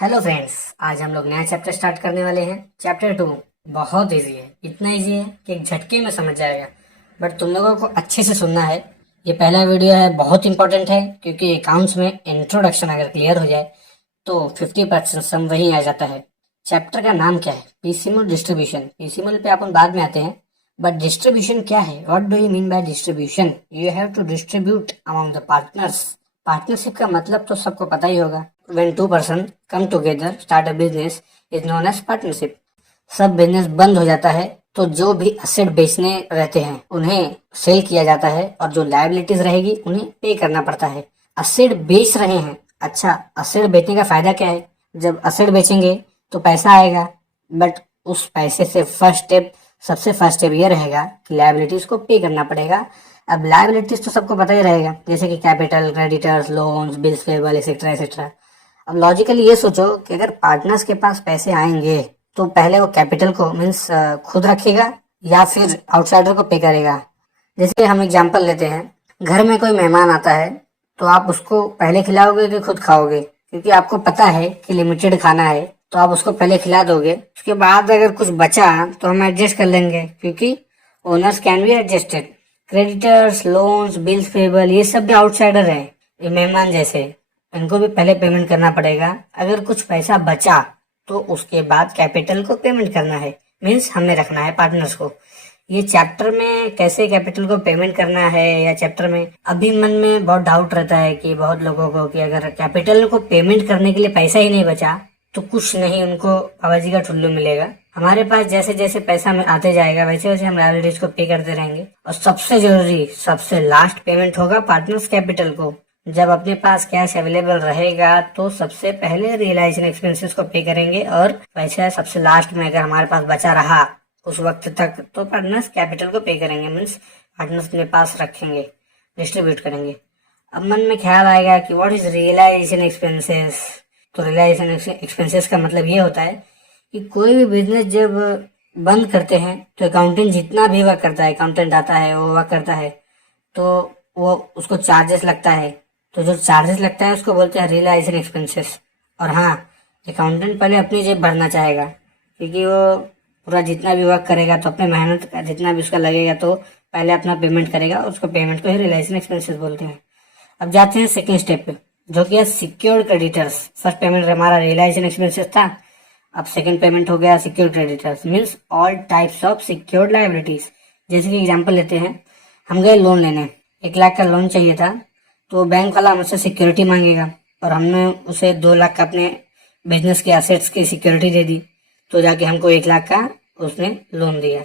Hello friends, आज हम लोग नया चैप्टर स्टार्ट करने वाले हैं। चैप्टर 2 बहुत इजी है, इतना इजी है कि एक झटके में समझ जाएगा। बट तुम लोगों को अच्छे से सुनना है। ये पहला वीडियो है, बहुत इंपॉर्टेंट है क्योंकि अकाउंट्स में इंट्रोडक्शन अगर क्लियर हो जाए तो 50% सम वहीं आ जाता है। चैप्टर का नाम क्या है? पीसीमल डिस्ट्रीब्यूशन। पीसीमल पे अपन बाद में आते हैं, बट डिस्ट्रीब्यूशन क्या है? What do you mean by distribution? You have to distribute among the partners. Partnership का मतलब तो सबको पता ही होगा। When two person come together start a business is known as partnership। सब बिजनेस बंद हो जाता है तो जो भी असेट बेचने रहते हैं उन्हें सेल किया जाता है और जो लायबिलिटीज रहेगी उन्हें पे करना पड़ता है। असेट बेच रहे हैं, अच्छा असेट बेचने का फायदा क्या है? जब असेट बेचेंगे तो पैसा आएगा, बट उस पैसे से सबसे फर्स्ट स्टेप ये रहेगा कि लायबिलिटीज को पे करना पड़ेगा। अब लायबिलिटीज तो सबको पता ही रहेगा, जैसे कि capital, creditors, loans, bills payable, etcetera etcetera. अब लॉजिकली ये सोचो कि अगर पार्टनर्स के पास पैसे आएंगे तो पहले वो कैपिटल को मीन्स खुद रखेगा या फिर आउटसाइडर को पे करेगा। जैसे हम एग्जांपल लेते हैं, घर में कोई मेहमान आता है तो आप उसको पहले खिलाओगे कि खुद खाओगे? क्योंकि आपको पता है कि लिमिटेड खाना है तो आप उसको पहले खिला दोगे, उसके बाद अगर कुछ बचा तो हम एडजस्ट कर लेंगे क्योंकि owners can be adjusted. Creditors, loans, bills payable ये सब भी आउटसाइडर है, ये मेहमान जैसे, इनको भी पहले पेमेंट करना पड़ेगा। अगर कुछ पैसा बचा तो उसके बाद कैपिटल को पेमेंट करना है, मीन्स हमें रखना है पार्टनर्स को। ये चैप्टर में कैसे कैपिटल को पेमेंट करना है या चैप्टर में अभी मन में बहुत डाउट रहता है कि बहुत लोगों को कि अगर कैपिटल को पेमेंट करने के लिए पैसा ही नहीं बचा तो कुछ नहीं, उनको बाबाजी का ठुल्लू मिलेगा। हमारे पास जैसे जैसे पैसा आते जाएगा वैसे वैसे हम लायबिलिटीज को पे करते रहेंगे और सबसे जरूरी सबसे लास्ट पेमेंट होगा पार्टनर्स कैपिटल को। जब अपने पास कैश अवेलेबल रहेगा तो सबसे पहले रियलाइजेशन एक्सपेंसेस को पे करेंगे और पैसा सबसे लास्ट में अगर हमारे पास बचा रहा उस वक्त तक तो पार्टनर्स कैपिटल को पे करेंगे, मीन्स पार्टनर्स अपने पास रखेंगे, डिस्ट्रीब्यूट करेंगे। अब मन में ख्याल आएगा कि व्हाट इज रियलाइजेशन एक्सपेंसेस। तो रियलाइजेशन एक्सपेंसेस का मतलब ये होता है कि कोई भी बिजनेस जब बंद करते हैं तो अकाउंटेंट जितना भी वर्क करता है, अकाउंटेंट आता है वो वर्क करता है तो वो उसको चार्जेस लगता है, तो जो चार्जेस लगता है उसको बोलते हैं रियलाइजेशन एक्सपेंसेस। और हाँ, अकाउंटेंट पहले अपनी जेब भरना चाहेगा क्योंकि वो पूरा जितना भी वर्क करेगा तो अपने मेहनत का जितना भी उसका लगेगा तो पहले अपना पेमेंट करेगा, उसको पेमेंट को ही रियलाइजेशन एक्सपेंसेस बोलते हैं। अब जाते हैं सेकेंड स्टेप पे, जो कि है सिक्योर्ड क्रेडिटर्स। फर्स्ट पेमेंट हमारा रियलाइजेशन एक्सपेंसेस था, अब सेकेंड पेमेंट हो गया secured creditors, means all types of secured liabilities. जैसे कि एग्जाम्पल लेते हैं, हम गए लोन लेने, 1 लाख का लोन चाहिए था तो बैंक वाला हमसे सिक्योरिटी मांगेगा और हमने उसे 2 लाख का अपने बिजनेस के एसेट्स की सिक्योरिटी दे दी, तो जाके हमको 1 लाख का उसने लोन दिया।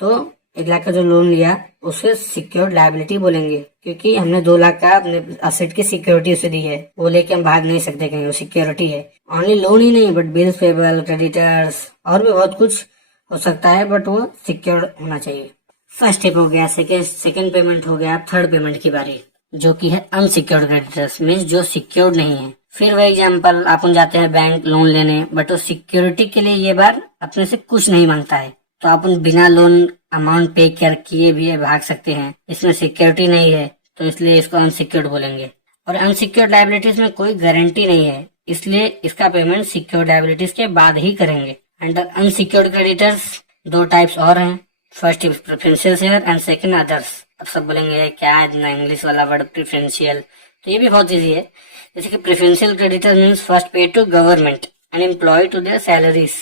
तो 1 लाख का जो लोन लिया उसे सिक्योर्ड लायबिलिटी बोलेंगे क्योंकि हमने 2 लाख का अपने एसेट की सिक्योरिटी उसे दी है, वो लेके हम भाग नहीं सकते कहीं, वो सिक्योरिटी है। ओनली लोन ही नहीं बट बिल्स पेबल, क्रेडिटर्स और भी बहुत कुछ हो सकता है, बट वो सिक्योर्ड होना चाहिए। फर्स्ट स्टेप हो गया, सेकेंड पेमेंट हो गया, थर्ड पेमेंट की बारी जो कि है अनसिक्योर्ड क्रेडिटर्स, मीन्स जो सिक्योर्ड नहीं है। फिर वही एग्जाम्पल, अपन जाते हैं बैंक लोन लेने बट वो सिक्योरिटी के लिए ये बार अपने से कुछ नहीं मांगता है तो अपन बिना लोन अमाउंट पे कर किए भी भाग सकते हैं, इसमें सिक्योरिटी नहीं है तो इसलिए इसको अनसिक्योर्ड बोलेंगे। और अनसिक्योर्ड लायबिलिटीज में कोई गारंटी नहीं है इसलिए इसका पेमेंट सिक्योर्ड लायबिलिटीज के बाद ही करेंगे। अंडर अनसिक्योर्ड क्रेडिटर्स 2 टाइप्स और हैं, first is preferential share and second others. अब सब बोलेंगे क्या है इतना इंग्लिश वाला वर्ड प्रेफरेंशियल, तो ये भी बहुत इजी है। जैसे कि preferential creditor means first pay to government and employ to their salaries.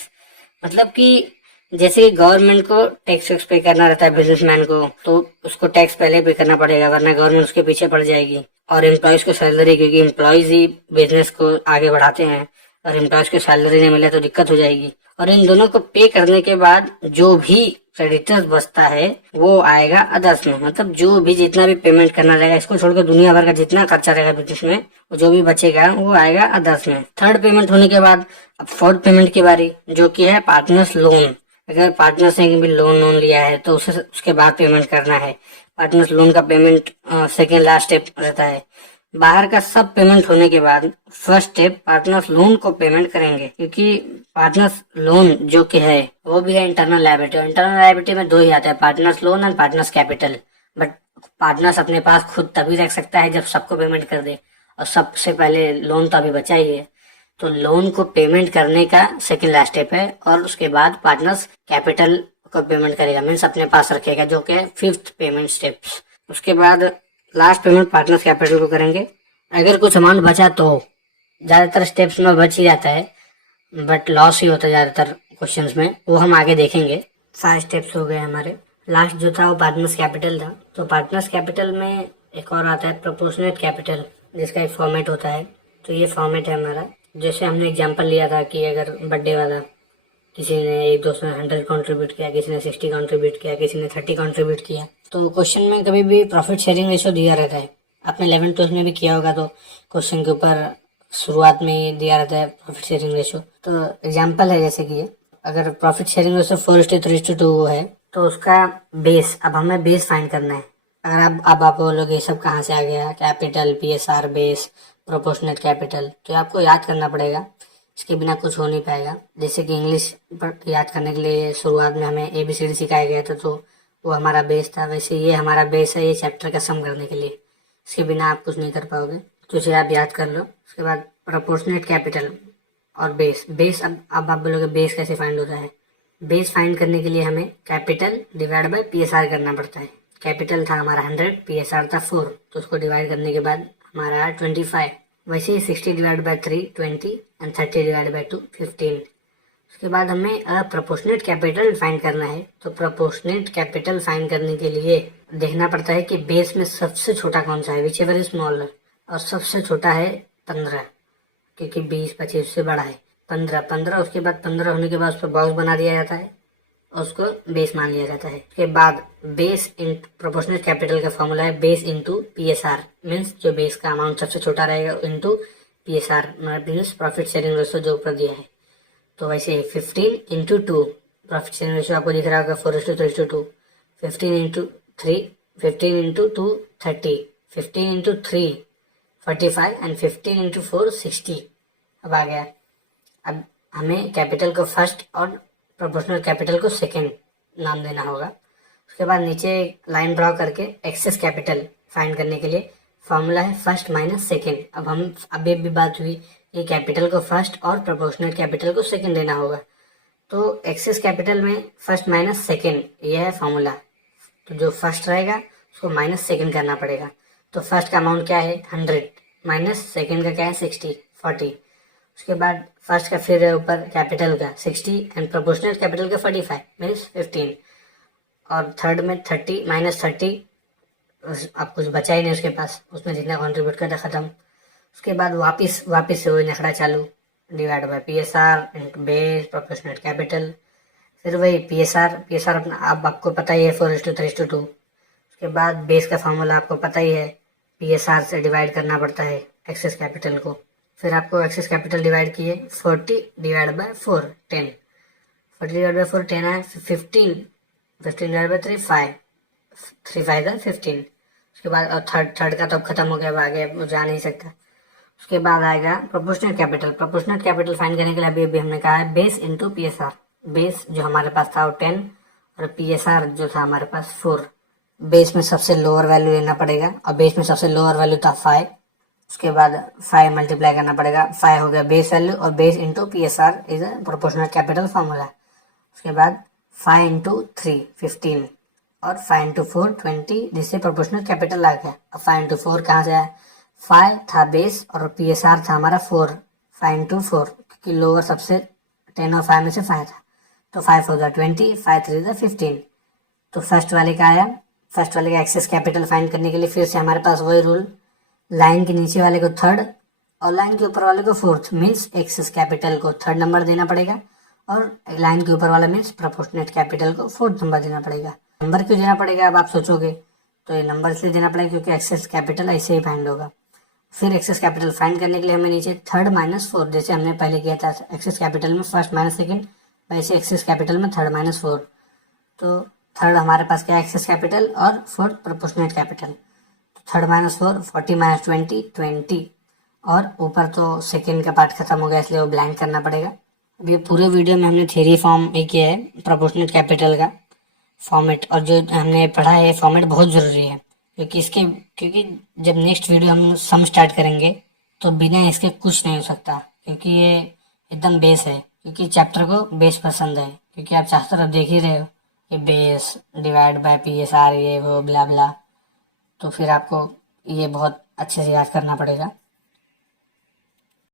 मतलब कि जैसे कि गवर्नमेंट को टैक्स पे करना रहता है बिजनेसमैन को, तो उसको टैक्स पहले पे करना पड़ेगा वरना गवर्नमेंट उसके पीछे पड़ जाएगी। और एम्प्लॉयज को सैलरी, क्योंकि एम्प्लॉयज ही बिजनेस को आगे बढ़ाते हैं और एम्प्लॉयज को सैलरी नहीं मिले तो दिक्कत हो जाएगी। और इन दोनों को पे करने के बाद जो भी क्रेडिटर्स बचता है वो आएगा अदर्स में, मतलब जो भी जितना भी पेमेंट करना रहेगा, इसको छोड़कर दुनिया भर का जितना खर्चा रहेगा बिजनेस में वो जो भी बचेगा वो आएगा अदर्स में। थर्ड पेमेंट होने के बाद अब फोर्थ पेमेंट की बारी जो कि है पार्टनर्स लोन। अगर पार्टनर्स ने भी लोन लिया है तो उसे उसके बाद पेमेंट करना है। पार्टनर्स लोन का पेमेंट सेकेंड लास्ट स्टेप रहता है। बाहर का सब पेमेंट होने के बाद फर्स्ट स्टेप पार्टनर्स लोन को पेमेंट करेंगे क्योंकि पार्टनर्स लोन जो कि है वो भी है इंटरनल लायबिलिटी। इंटरनल लायबिलिटी में 2 ही आता है, partners loan and partners capital. But partners अपने पास खुद तभी रख सकता है जब सबको पेमेंट कर दे, और सबसे पहले लोन तो अभी बचा ही है। तो लोन को पेमेंट करने का सेकंड लास्ट स्टेप है, और उसके बाद पार्टनर्स कैपिटल को पेमेंट करेगा, मीन्स अपने पास रखेगा, जो कि फिफ्थ पेमेंट स्टेप्स। उसके बाद लास्ट पेमेंट पार्टनर्स कैपिटल को करेंगे। अगर कुछ अमाउंट बचा तो ज़्यादातर स्टेप्स में बच ही जाता है, बट लॉस ही होता है ज़्यादातर क्वेश्चंस में, वो हम आगे देखेंगे। 5 स्टेप्स हो गए हमारे। लास्ट जो था वो पार्टनर्स कैपिटल था। तो पार्टनर्स कैपिटल में एक और आता है प्रोपोर्शनेट कैपिटल, जिसका एक फॉर्मेट होता है। तो ये फॉर्मेट है हमारा। जैसे हमने एग्जांपल लिया था कि अगर बर्थडे वाला, किसी ने, एक दोस्त ने 100 कंट्रीब्यूट किया, किसी ने 60 कंट्रीब्यूट किया, किसी ने 30 कंट्रीब्यूट किया, तो क्वेश्चन में कभी भी प्रॉफिट शेयरिंग रेशियो दिया रहता है। आपने 11th-12th में भी किया होगा, तो क्वेश्चन के ऊपर शुरुआत में ही दिया रहता है प्रॉफिट शेयरिंग रेशियो। तो एग्जाम्पल है जैसे कि ये, अगर प्रॉफिट शेयरिंग रेशियो 4:3:2 है, तो उसका बेस, अब हमें बेस फाइंड करना है। अगर आप बोलोगे ये सब कहाँ से आ गया, capital, PSR, base, proportionate capital, तो आपको याद करना पड़ेगा, इसके बिना कुछ हो नहीं पाएगा। जैसे कि इंग्लिश पर याद करने के लिए शुरुआत में हमें ABCD सिखाया गया था, तो वो हमारा बेस था। वैसे ये हमारा बेस है ये चैप्टर का सम करने के लिए, इसके बिना आप कुछ नहीं कर पाओगे, तो इसे आप याद कर लो। उसके बाद प्रोपोर्शनेट कैपिटल और बेस। अब आप बोलोगे बेस कैसे फाइंड होता है। बेस फाइंड करने के लिए हमें कैपिटल डिवाइड बाय PSR करना पड़ता है। कैपिटल था हमारा 100, PSR था 4, तो उसको डिवाइड करने के बाद हमारा आया 25। वैसे ही 60 divide by 3 20 and 30 divide by 2 15। उसके बाद हमें प्रोपोर्शनेट कैपिटल फाइंड करना है। तो प्रोपोर्शनेट कैपिटल फाइंड करने के लिए देखना पड़ता है कि बेस में सबसे छोटा कौन सा है, विच एवर इज स्मॉलर, और सबसे छोटा है 15, क्योंकि 20-25 से बड़ा है 15। उसके बाद 15 होने के बाद उस पर बॉक्स बना दिया जाता है, उसको बेस मान लिया जाता है। उसके बाद बेस इन प्रोपोर्शनल कैपिटल का फॉर्मूला है बेस इंटू PSR, मीन्स जो बेस का अमाउंट सबसे छोटा रहेगा into PSR, means profit sharing ratio जो ऊपर दिया है। तो वैसे 15 इंटू 2, प्रॉफिट शेयरिंग रेशियो आपको दिख रहा होगा 4:3:2, 15 into 3, 15 into 2 30, 15 into 3 45 and 15 into 4 60। अब आ गया। अब हमें कैपिटल को फर्स्ट और प्रोपोर्शनल कैपिटल को सेकंड नाम देना होगा। उसके बाद नीचे लाइन ड्रॉ करके एक्सेस कैपिटल फाइंड करने के लिए फॉर्मूला है फर्स्ट माइनस सेकंड। अब हम अभी भी बात हुई कि कैपिटल को फर्स्ट और प्रोपोर्शनल कैपिटल को सेकंड देना होगा। तो एक्सेस कैपिटल में फर्स्ट माइनस सेकंड, यह है फॉर्मूला। तो जो फर्स्ट रहेगा उसको माइनस सेकंड करना पड़ेगा। तो फर्स्ट का अमाउंट क्या है 100, माइनस सेकंड का क्या है 60 40। उसके बाद फर्स्ट का फिर ऊपर कैपिटल का 60 एंड प्रोपोर्शनल कैपिटल का 45 मीन्स 15, और थर्ड में 30 माइनस 30, अब कुछ बचा ही नहीं उसके पास, उसमें जितना कंट्रीब्यूट करता खत्म। उसके बाद वापस से वही नखड़ा चालू, divide by PSR into base proportional capital, फिर वही PSR अपना अब आपको पता ही है 4:3:2। उसके बाद बेस का फॉर्मूला आपको पता ही है, PSR से डिवाइड करना पड़ता है एक्सेस कैपिटल को। फिर आपको एक्सेस कैपिटल डिवाइड किए 40 डिवाइड बाय 4 10, 40 डिवाइड बाय 4 10 है 15, 15 डिवाइड बाय 3 5, 3 5 है 15। उसके बाद और थर्ड का तो अब खत्म हो गया, अब आगे जा नहीं सकता। उसके बाद आएगा proportional capital. Proportional capital find करने के लिए अभी हमने कहा है बेस इंटू PSR। बेस जो हमारे पास था वो 10 और PSR जो था हमारे पास 4। बेस में सबसे लोअर वैल्यू लेना पड़ेगा, और बेस में सबसे लोअर वैल्यू था 5। उसके बाद 5 मल्टीप्लाई करना पड़ेगा, 5 हो गया बेस वैल्यू, और base into PSR is a proportional capital formula. उसके बाद 5 इंटू 3 15 और 5 इंटू 4 20, जिससे प्रोपोर्शनल कैपिटल आ गया। अब 5 इंटू 4 कहाँ से आया, 5 था बेस और PSR था हमारा 4, 5 इंटू 4, क्योंकि लोअर सबसे 10 और 5 में से 5 था, तो 5 हो गया 20, 5 3 15। तो फर्स्ट वाले का आया। फर्स्ट वाले का एक्सेस कैपिटल फाइंड करने के लिए फिर से हमारे पास वही रूल, लाइन के नीचे वाले को थर्ड और लाइन के ऊपर वाले को फोर्थ, मीन्स एक्सेस कैपिटल को थर्ड नंबर देना पड़ेगा, और लाइन के ऊपर वाला मीन्स प्रोपोर्शनेट कैपिटल को फोर्थ नंबर देना पड़ेगा। नंबर क्यों देना पड़ेगा अब आप सोचोगे, तो ये नंबर इसलिए देना पड़ेगा क्योंकि एक्सेस कैपिटल ऐसे ही फाइंड होगा। फिर एक्सेस कैपिटल फाइंड करने के लिए हमें नीचे 3 माइनस 4, जैसे हमने पहले किया था एक्सेस कैपिटल में फर्स्ट माइनस सेकंड, वैसे एक्सेस कैपिटल में 3 माइनस 4। तो थर्ड हमारे पास क्या है एक्सेस कैपिटल और fourth proportionate capital. 3 minus 4 40 minus 20 20, और ऊपर तो सेकेंड का पार्ट खत्म हो गया इसलिए वो ब्लैंक करना पड़ेगा। अभी पूरे वीडियो में हमने थ्योरी फॉर्म ये किया है प्रोपोर्शनेट कैपिटल का फॉर्मेट, और जो हमने पढ़ा है फॉर्मेट बहुत ज़रूरी है, क्योंकि जब नेक्स्ट वीडियो हम सम स्टार्ट करेंगे तो बिना इसके कुछ नहीं हो सकता, क्योंकि ये एकदम बेस है, क्योंकि चैप्टर को बेस पसंद है, क्योंकि आप चाहते हो देख ही रहे हो ये base divide by P S R ये वो ब्ला ब्ला, तो फिर आपको ये बहुत अच्छे से याद करना पड़ेगा।